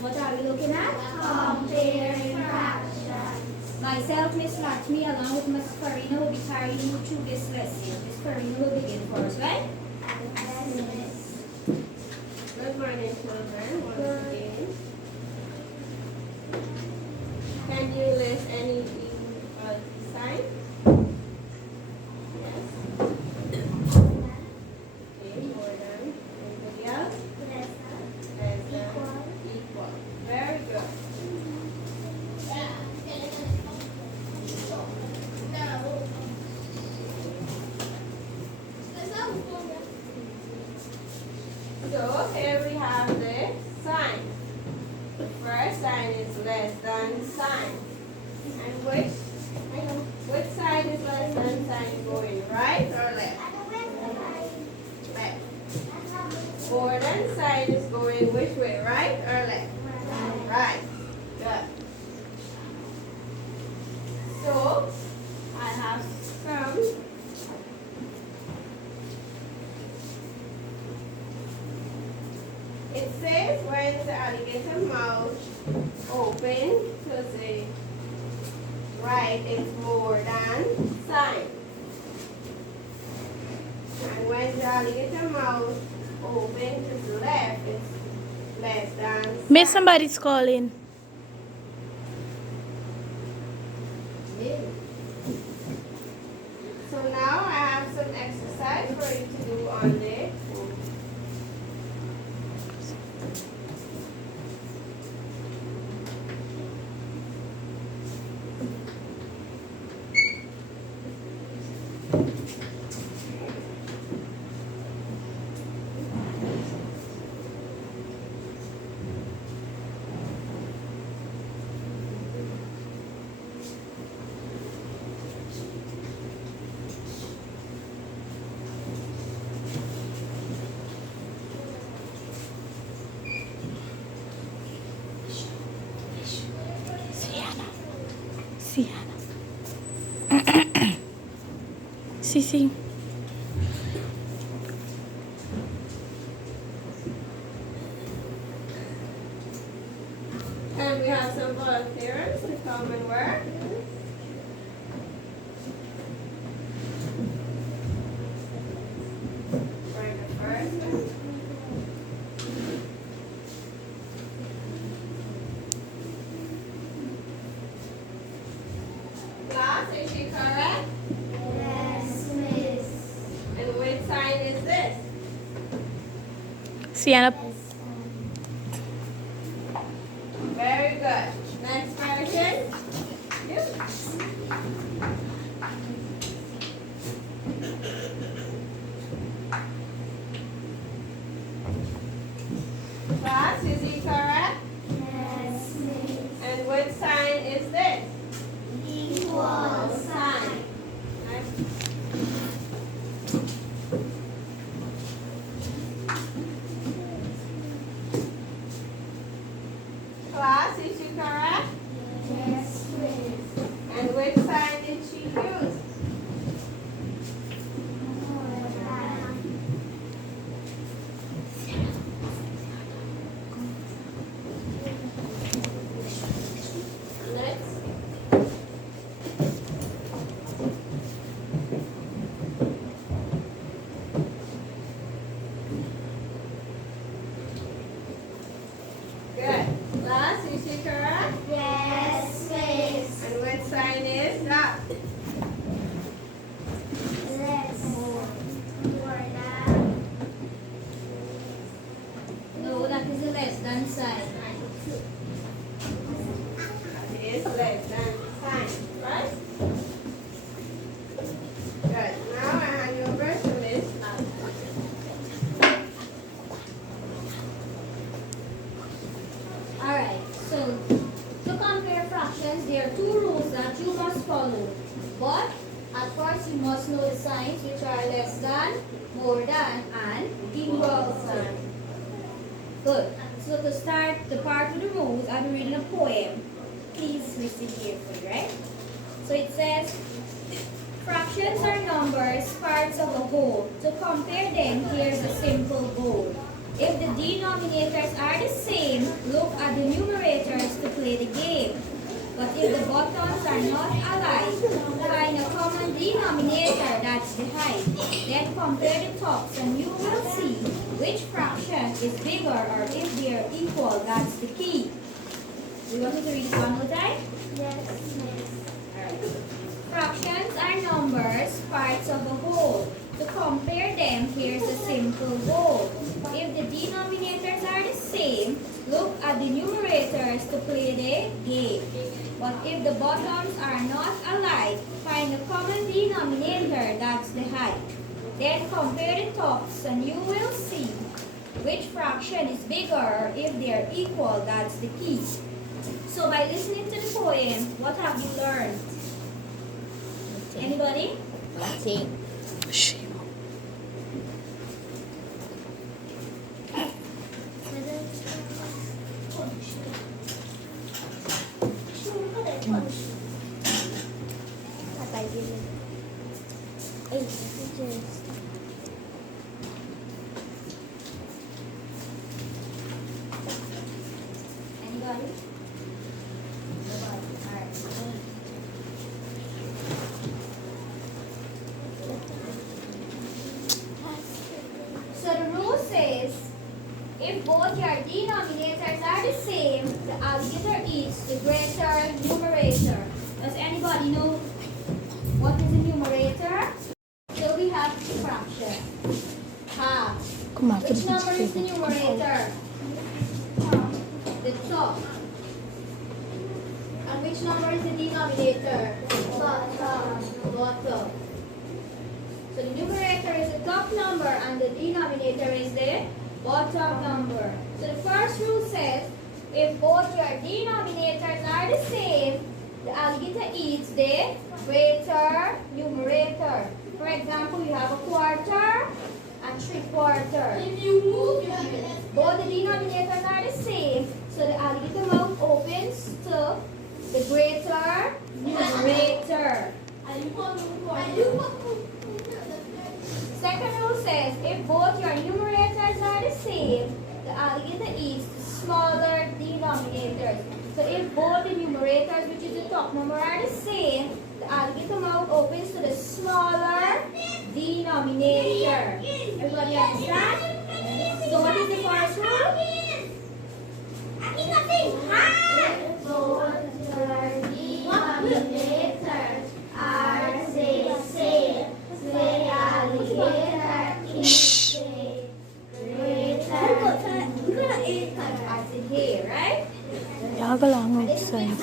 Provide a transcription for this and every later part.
What are we looking at? Comparing fractions. Myself, Miss Lakshmi, along with Miss Farina, will be carrying you through this lesson. Miss Farina will begin for us, right? Good morning, children. Once again. Can you list any sign? Yes. Okay, more than. Anybody else? Less than. Equal. Very good. So here we have the sign. The first sign is less than sign. And which side is less than sign going, right or left? Left. More than sign is going which way, right or left? Right. Good. So I have some. It says when the alligator mouth open to the right, it's more than sign. And when the alligator mouth open to the left, it's less than sign. Miss, somebody's calling. So now I have some exercise for you to do on the board. Sienna. Sisi. And we have some volunteers to come and work. For the first one. Class, is she correct? Yes, Miss. And which sign is this? Sienna. Very good. Next person. You. Class, is he correct? Yes, Miss. And which sign is this? Equal Sign. Next. Class, is she correct? Yes, Miss. And which sign did she use? Next. Good. Class, is she correct? Yes, Miss. And which sign is that? Less. More than. No, that is a less than sign. That is less than sign, right? Good. Now I hand you over to Miss Alpha. Alright, so to compare fractions, there are two rules that you must follow. But at first you must know the signs which are less than, more than, and equal sign. Good. So to start the part of the rules, I'll be reading a poem. Please listen carefully, right? So it says, fractions are numbers, parts of a whole. To compare them, here's a simple goal. If the denominators are the same, look at the numerators to play the game. But if the bottoms are not alike, find a common denominator, that's the height. Then compare the tops and you will see which fraction is bigger or if they are equal, that's the key. You want me to read it one more time? Yes. Fractions are numbers, parts of a whole. To compare them, here's a simple rule. If the denominators are the same, look at the numerators to play the game. But if the bottoms are not alike, find a common denominator, that's the height. Then compare the tops and you will see which fraction is bigger or if they are equal, that's the key. So by listening to the poem, what have you learned? Anybody? Nothing. Anybody? Nobody. Alright. So the rule says, if both your denominators are the same, the alligator eats the greater numerator. Does anybody know what is a numerator? So we have two fractions. Half. Which number is the numerator? The top. And which number is the denominator? Bottom. So the numerator is the top number and the denominator is the bottom number. So the first rule says, if both your denominators are the same, the alligator eats the greater numerator. For example, you have a quarter and 3/4. If you move Both the denominators are the same, so the alligator mouth opens to the greater numerator. Second rule says, if both your numerators are the same, the alligator eats the smaller denominators. So if both the numerators, which is the top number, are the same, the alligator mouth opens to the smaller denominator. Everybody understand? So what is the first rule? If both your denominators are the same, the alligator eats the greater. As in here, right? And this side,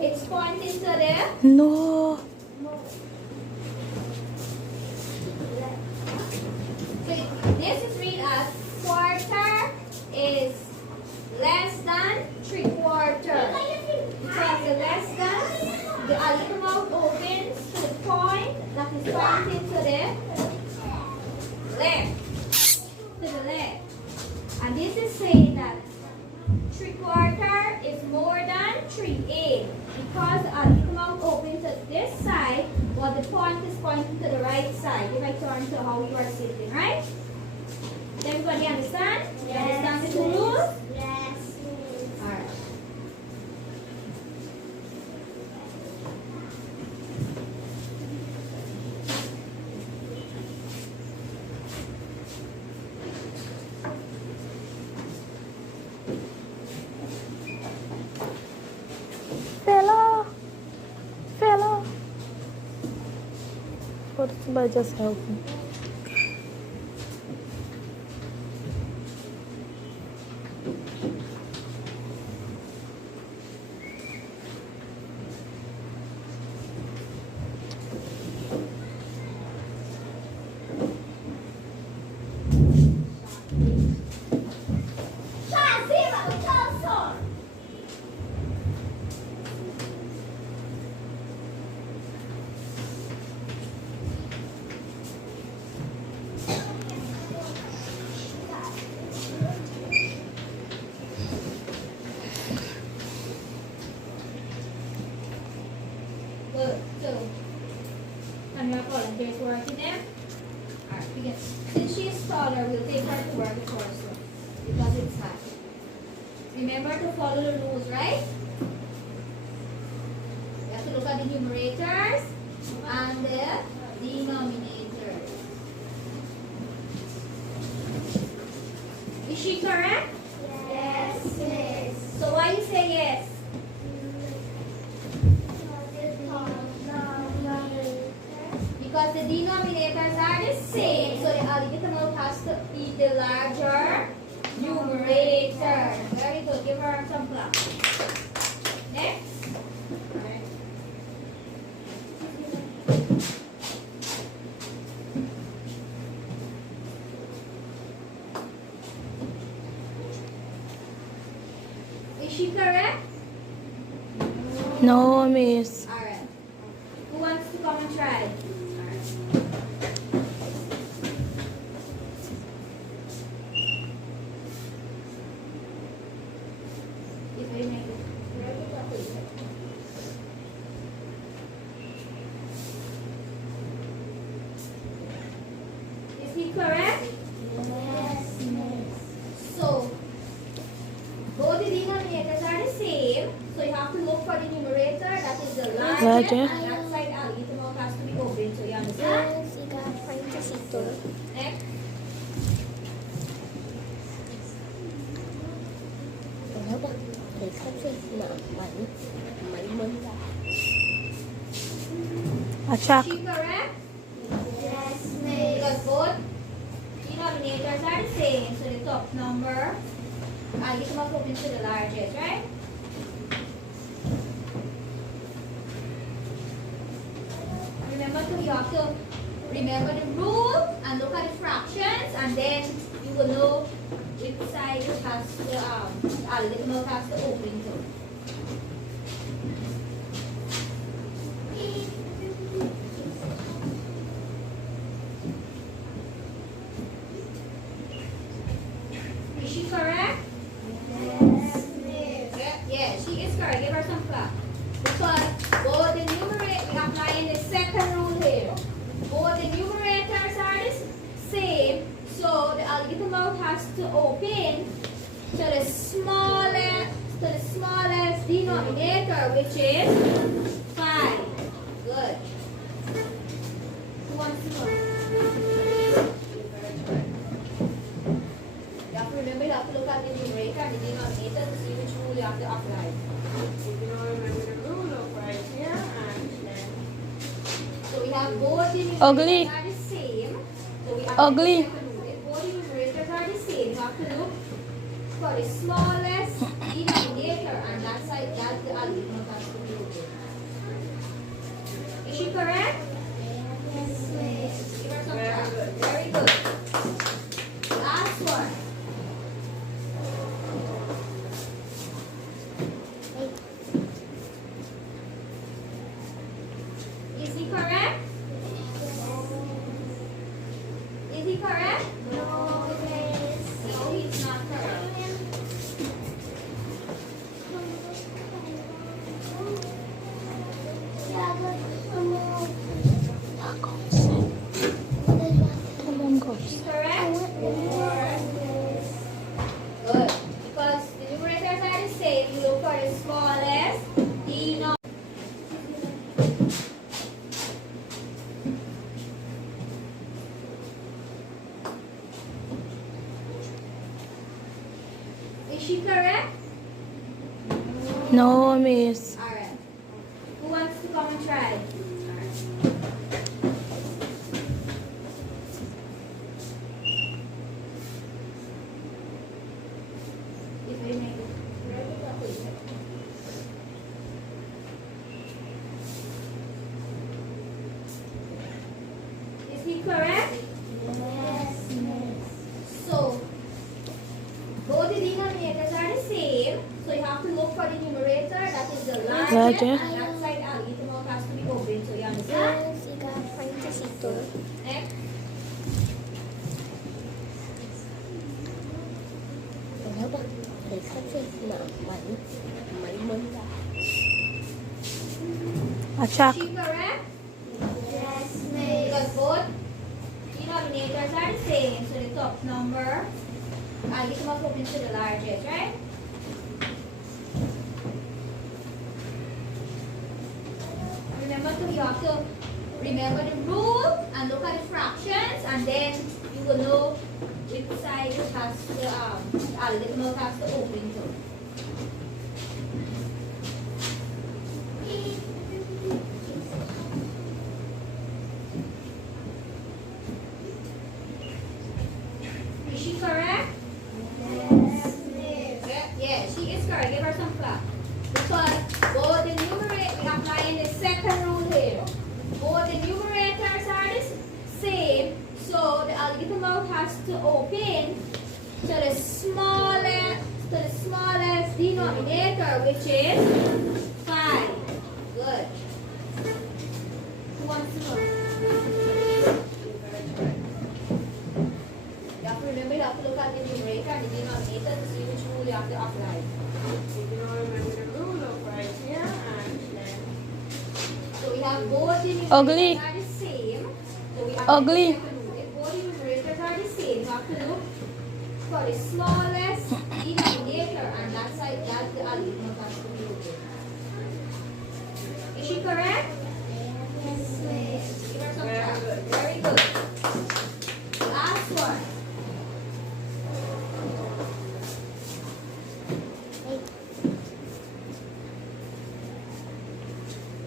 it's pointing to the No. So this is read as quarter is less than 3/4. Because the less than, the alligator mouth opens to the point that is pointing to the left. To the left. And this is saying that 3/4 is more than 3/8. Because the alligator mouth opens to this side, while the point is pointing to the right side. If I turn to how you are sitting, right? Does everybody understand? You understand the two rules? Yes. Alright. Fella. Or somebody just help me. Good. So, can you have volunteers working there? Alright, begin. Since she's taller, we'll take her to work it also because it's high. Remember to follow the rules, right? You have to look at the numerators and the denominators. Is she correct? Yes, miss. So why you say yes? Because the denominators are the same, so the algebraic has to be the larger numerator. Very good. Give her some clap. Next. Right. Is she correct? No, miss. Alright. Who wants to come and try? If I make it. Is he correct? Yes, miss. So, both the denominators are the same. So you have to look for the numerator, that is the largest, Larger. and that side algebra has to be open. So you understand? Next. Thì sắp xếp là mấy môn ra. A check. Is she correct? Yes, Because both denominators are the same. So the top number, algebra open to the largest, right? Remember to you have to remember the rule and look at the fractions, and then you will know which side it has the algebra has to open to. Is she correct? Yes, miss. Yeah, she is correct. Give her some clap. Because both the numerators, we are applying the second rule here. Both the numerators are the same, so the algebra has to open to the smallest denominator, which is 5. Good. Who wants to go? You have to remember, you have to look at the numerator and the denominator to see which rule you have to apply. If you don't remember the rule, look right here and then. So we have both the numerators Ugly. are the same. So we have Ugly. both the numerators are the same. You have to look for the smallest denominator, and that side, that's the algebra has to be open. Is she correct? Yes, miss. Give her some Very clap. good. Very good. Last one. Is he correct? Is he correct? No, miss. No, he's not correct. Come on, go. Is he correct? Yes, miss. Good. Because the numerators are the same, you look for the smallest denominator. Is she correct? No, miss. Alright. Who wants to come and try? If we make it. Is he correct? Yes, miss. So, both the denominators are the same. So you have to look for the numerator, that is the largest, Larger. and that side algebra has to be open. So you understand? Next. Thì sắp xếp là mấy môn ra. A Is check. she correct? Yes, miss. Because both denominators are the same. So the top number, I'll get them up open to the largest, right? Remember you have to remember the rule and look at the fractions, and then you will know which side it has to algorithm has to open to. Is she correct? Yes, she is correct. Give her some clap. Because both the numerator, we are applying the second rule here. Both the numerators are the same, so the algorithm has to open to the smallest denominator, which is 5. Good. Who wants to know? You have to remember, you have to look at the numerator and the denominator to see which rule you have to apply. You can remember the rule, look right here, and then So we have both the numerators Ugly. are the same. So we have Ugly. If both the numerators are the same, you have to look for the smallest denominator, and that's the algorithm has to be open. Is she correct? Yes. Give her some Very clap. good. Very good. Last one.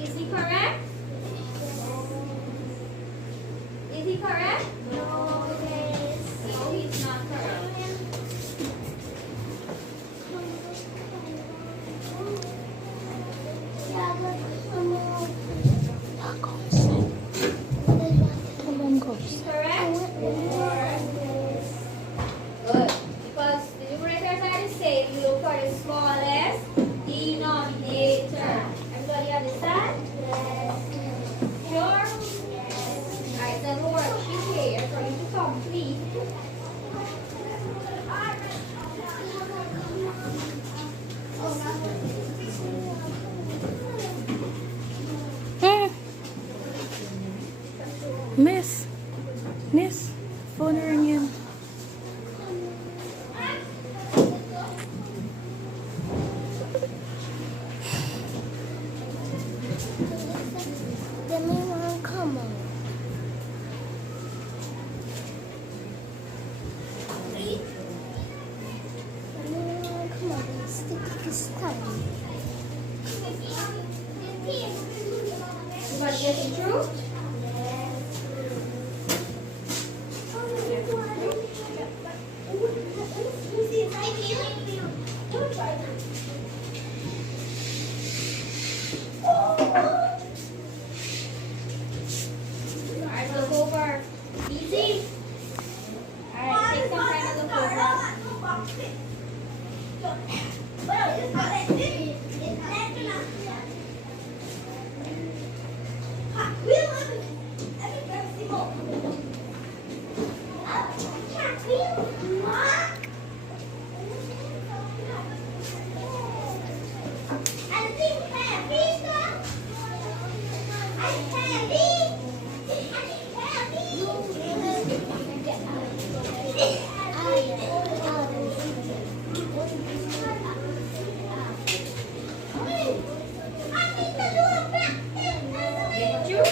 Is he correct? Is he correct? No, he's not correct. Come on, go. He's correct? Good. Because the numerators are the same, you look for the smallest denominator. Everybody understand? Sure? Alright, then the worksheet here for you to complete. Hmm. Miss, phone ringing. The main one, come on. The main one, come on. Stick this time. Everybody getting through? Alright, look over. Easy. Alright, take some time to look over. Get you?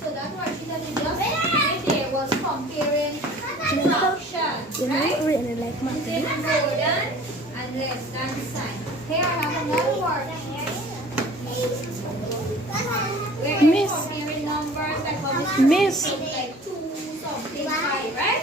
So that worksheet that we just did there was comparing fractions, You know, right? really like my Using more than and less than sign. Here I have another worksheet. Where you're Miss. comparing numbers like what Miss. like 2 something 5, right?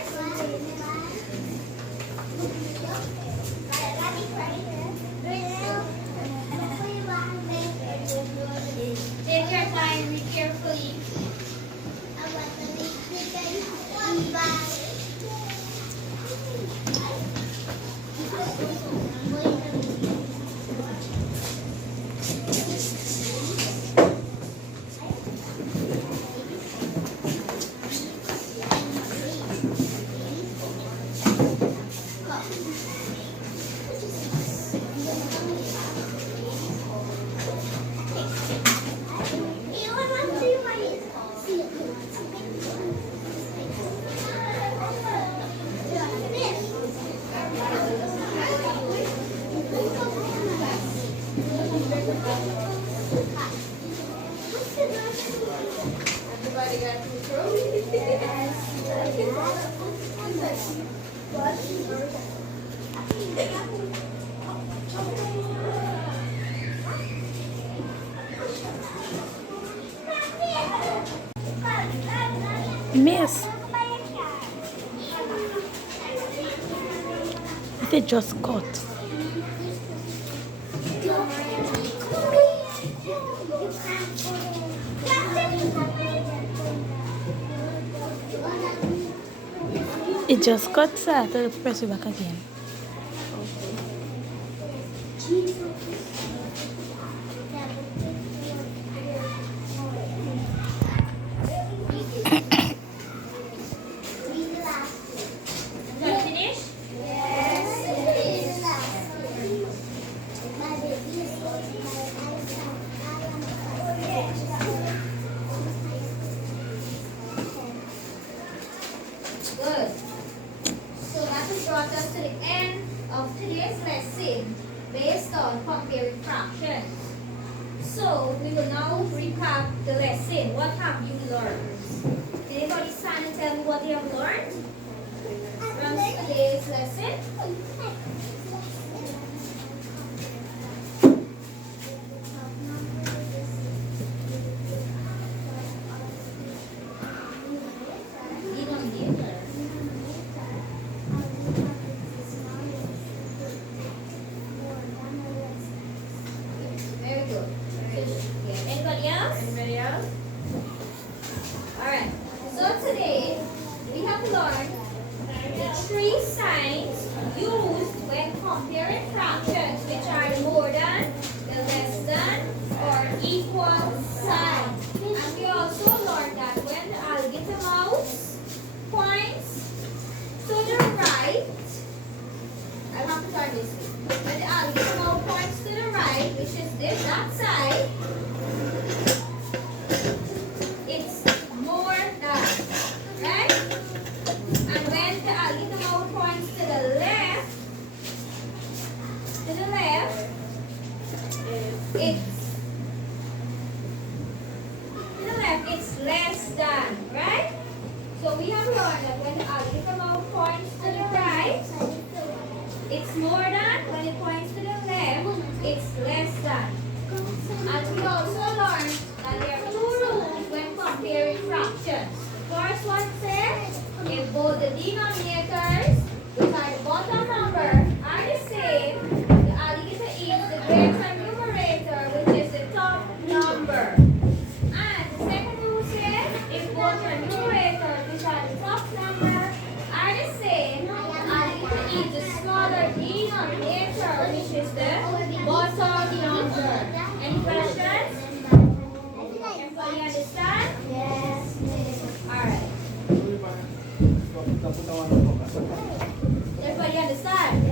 Miss, they just cut. It just cut, so I have to press it back again. Is that finished? Good. So that has brought us to the end of today's lesson based on comparing fractions. So we will now recap the lesson. What have you learned? Can anybody stand and tell me what you have learned from today's lesson? Denominator. Very good. Yeah. Anybody else? Anybody else? Alright. So today we have learned the three signs used when comparing fractions, which are the more than, the less than, or equal sign. And we also learned that when the alligator mouse points to the right, I'll have to turn this way. When the alligator mouse points to the right, which is that side, it's more than, right? And when the alligator mouse points to the left, it's less than, right? So we have learned that when the alligator mouse points to the right, it's more than. When it points to the left, it's less than. And we also learned that there are two rules when comparing fractions. The first one says if both the denominators, which are the bottom number, are the same, the alligator eats the greater numerator, which is the top number. And the second rule says if both the numerators, which are the top number, are the same, the alligator eats the smaller denominator, which is the bottom number. Any questions? Everybody understand? Yes. Alright. Everybody understand?